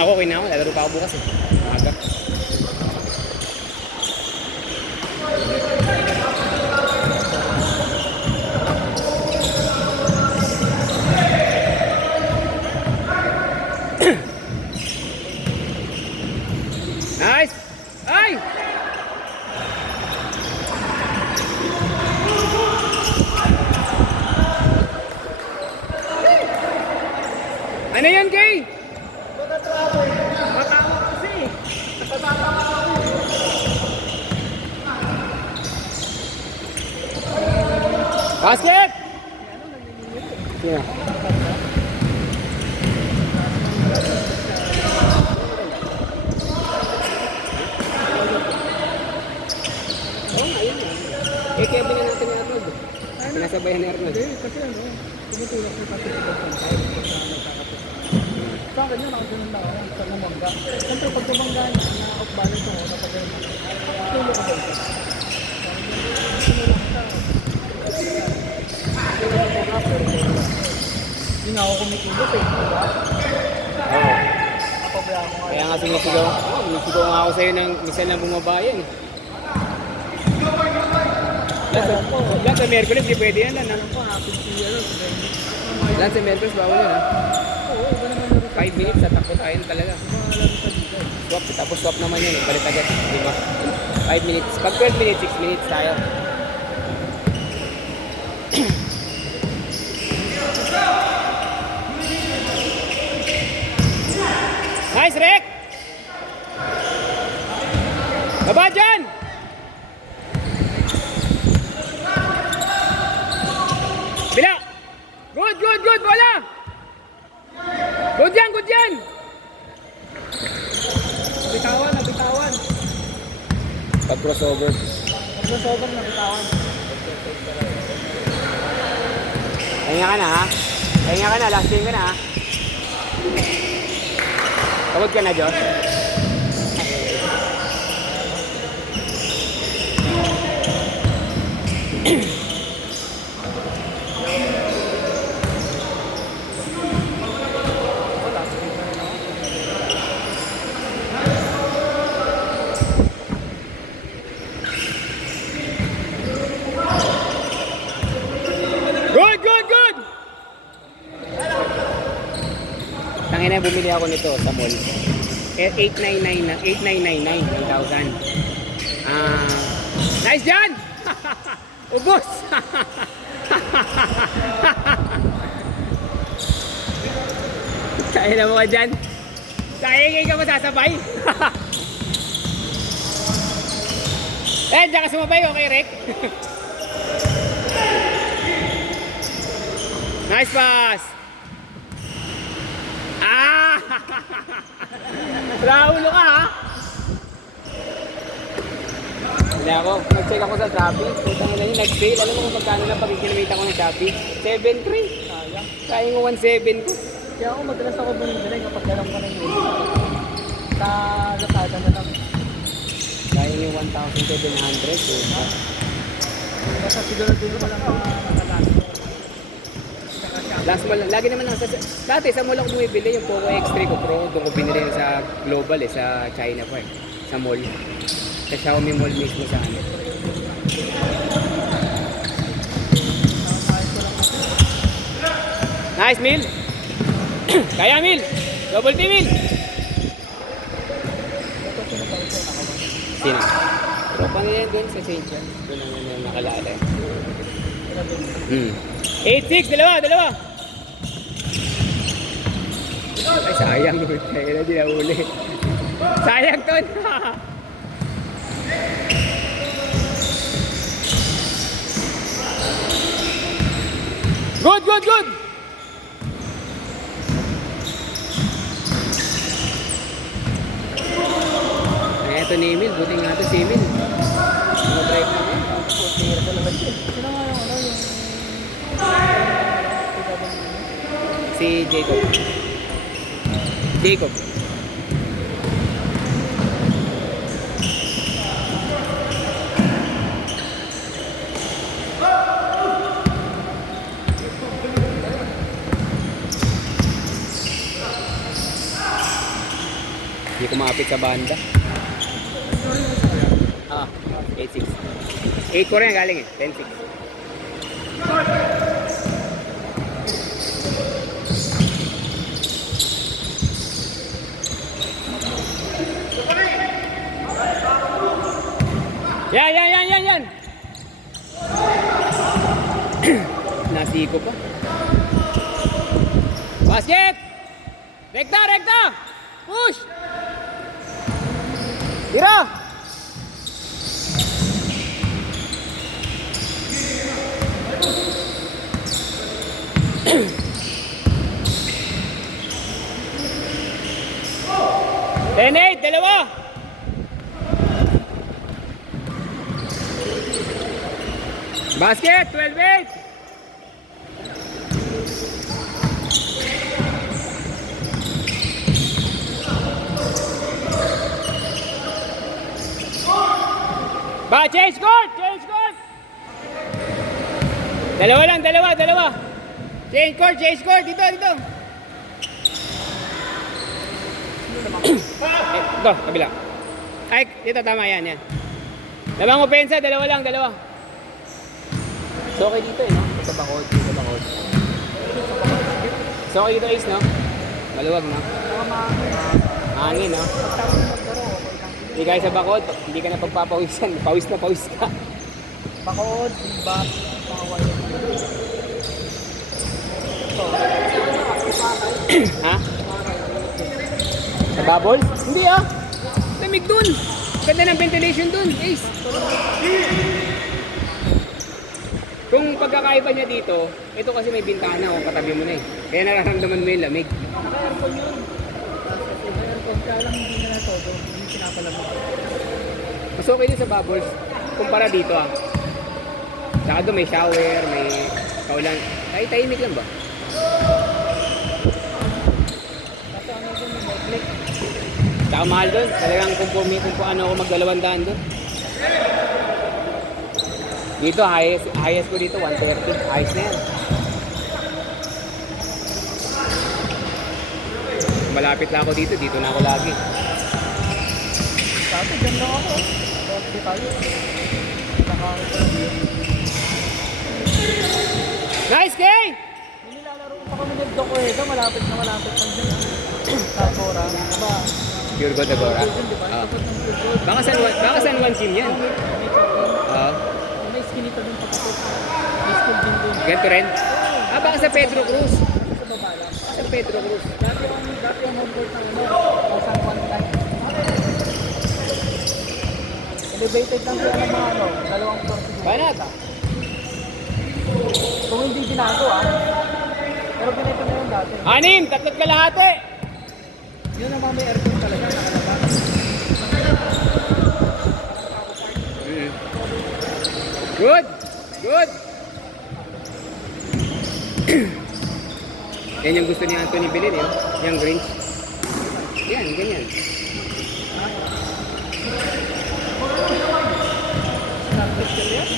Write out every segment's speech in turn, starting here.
Ako, okay na ako. Lalaro pa ako bukas eh. Aga. Nice! Ay! Ano yan, Kay? Matama kasi. Basket! Yeah. Eh, kaya bilhin natin ni Arnold. Pinasabayan ni Arnold. Hindi, kasi ano, tumutulak sa participant ng tayo. Sa akin yun, ako ganun lang ako sa namangga. Siyempre, pag namangga niya, na-off balance ako, kapag ganun. Tulog ako ito. Hindi nga ako kumikilos eh. Diba? Oo. Napabayaan ko nga. Kaya nga sinisigaw nga ako sa'yo ng minsan na bumabayan eh. Lahat sa Merkulis, di pwede yan Alam ko, happy to you. Lahat sa Merkulis, bawal yan ha. Oo, iba naman laro sa 5 minutes, tatakbo tayo talaga. laro sa dito. Swap, tapos swap naman yun eh. Balik agad, di ba? 5 minutes. Pag 12 minutes, 6 minutes tayo. Nice, Rick! Baba dyan! Bila! Good, good, good! Bola! Good yan, good yan! Nabitawan, nabitawan. Pag crossover. Pag-crossover, nabitawan. Pahinga ka na ha? Pahinga ka na, last game ka na ha? Tawag ka na, Diyos? Good, good, good! Tangina, bumili ako nito sa mall. 899 na, 8999, 1,000. Nice dyan! Ubus! Kaya na mo ka dyan? Kaya ka masasabay? Diyan ka sumabay, okay, Rick? Nice pass! Ah! Raulo ka ha? Hindi ako. Nag-check ako sa Shopee. Putang ina yun, nag-sale. Alam mo kung magkano na pag kinamita ko ng Shopee? 7.3. Sayang. Kaya mo 1.7 ko. Kaya ako madalas ako bumibili kapag alam ko na yun. Sa Lazada na lang. Kaya yung 1,700. So, Basta siguro dito ko lang nakalala. last mall, lagi naman ako dati sa mall ako bumibili yung Poco X3 ko Pro. Doon ko binili yun sa Global eh, sa China pa eh. Sa mall. Sa Xiaomi Mall mismo sa ano. Nice, Mil! Kaya, Mil! Double T, Mil! Sino? Tropa na yan doon sa St. John. Doon ang nakalala. 8-6, dalawa! Ay, sayang. Kaya na din na uli. Sayang, Ton! Good, good, good! Eto ni Emil, buti nga ito si Emil. Drive na nga. Tira ko naman yun. Sino nga yung ano yung... Si Jacob. Jacob. Hindi kumapit sa banda. Ah, 8-6. 8 ko rin galing eh. 10-6. Yan. Nasiko pa. Basket! Rekta! Push! Tira! Ten-8, dalawa! Basket, 12-8! Ba, change court! Dalawa lang. Change court, dito. Ito, kabila. Ay, dito, tama yan. Lamang opensa, dalawa lang. So, okay dito no? Dito bakod. So, okay dito Ace, no? Maluwag, no? Hangin, no? Hindi kayo sa bakod, hindi ka na pagpapawisan. Pawis ka. Bakod, bak, pangawal. Ha? Sa bubble? Hindi lamig dun. Ganda ng ventilation dun, Ace. Kung pagkakaiba niya dito, ito kasi may bintana o katabi mo na eh. Kaya nararamdaman mo yung lamig. Naka-aircon yun. Naka-aircon ka lang, hindi na todo. Hindi pinapalamig. Mas okay din sa bubbles. Kumpara dito Tsaka doon may shower, may kaulan. Tahimik lang ba? Kasi ano dun, may click. Tsaka mahal doon. Talagang kung paano ako mag-200 doon. Dito, highest ko dito, 130. Ayos na yan. Malapit lang ako dito na ako lagi. Dati, dyan lang ako. Hospital. Nice, Kay! Nilalaro pa kami ng Doc Ueda, malapit na lang dyan. Takora. Diba? Pure God Agora. Diba? Tapos ng Pure Gold. Baka San Juan team yan. Oo. May skinita din pagkakot. May school din din. Ganito rin? Baka sa Pedro Cruz. Sa baba lang. Sa Pedro Cruz. Dati ang home court ng San Juan Light. Elevated lang siya ng mga dalawang floor. Banat. Kung hindi ginago pero ganito na yun dati. 6, 3 kalahati. Yun naman may aircon talaga nakalabas. Good. Yan yung gusto ni Anthony bilhin yung Grinch. Yan, ganyan. Starfish ka yan?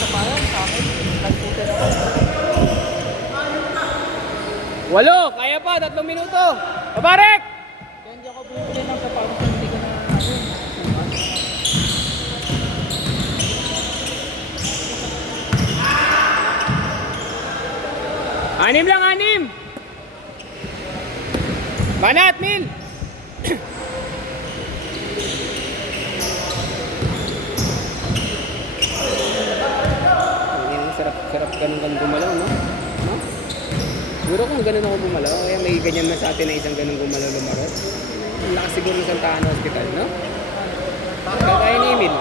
Sa bayan, sa akin, nagputin ako. 8, kaya pa, 3 minuto. Pabarek! Kaya hindi ako bumili ng sapatos na hindi ko na Anim lang, 6. Banat, Mil! Sarap ganun gumalaw, no? Siguro kung ganun ako gumalaw, kaya may ganyan na sa atin na isang ganun gumalaw lumarot. Ang lakas siguro ng Santa Ana Hospital, no? Kagaya ni Emil.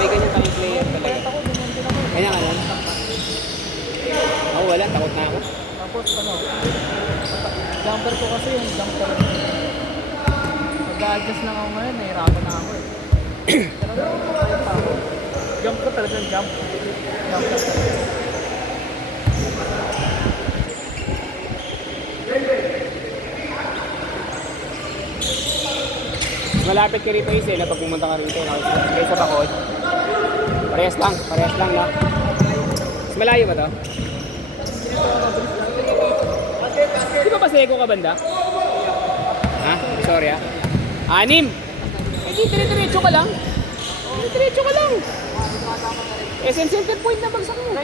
May ganyan tayong player talaga. Kanya ka lang? Ako wala, takot na ako. Tapos jumper ko kasi yung jumper. Mag-a-adjust lang ako ngayon, nahirapan na ako Pero nahirapan pa ako. Jump ko talagang jump. Jump ko talaga. Malapit ka rito na pag pumunta ka rito, no? Kaysa Bakod. Parehas lang, no? Mas malayo ba to? Basket! Di ba Paseco ka banda? Ha? Sorry ah. 6. Eh di, dire-diretso ka lang. Dire-diretso ka lang. SM Center Point na bagsak mo.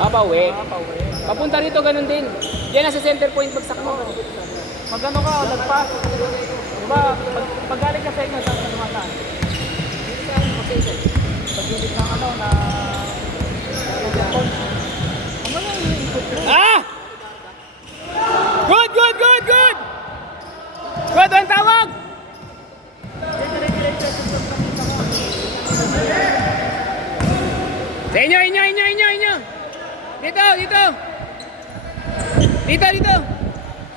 Papauwi. Papunta rito ganun din. Yan nasa Center Point bagsak mo. Magano ka, lagpas. Diba, pag galing ka sa inyo, saan ka dumataan? Pag gilid ng ano, na... Ano na yung ikot mo? Ah! Good, good, good, good! Good, ang tawag! Sa inyo, inyo! Dito! Dito!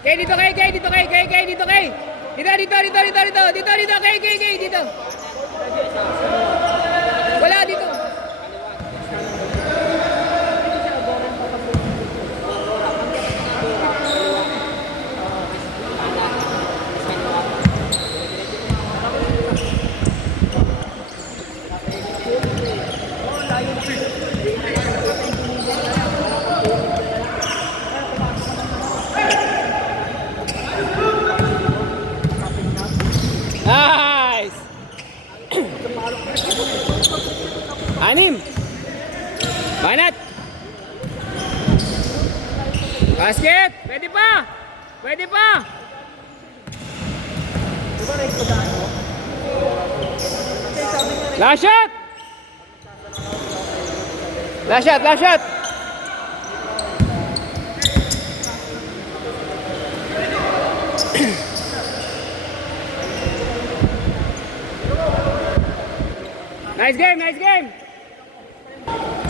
Kay, dito, kay! Dito, kay! Dito! Wala dito! Nice! 6. Banat! Basket! Pwede pa! Last shot! Nice game!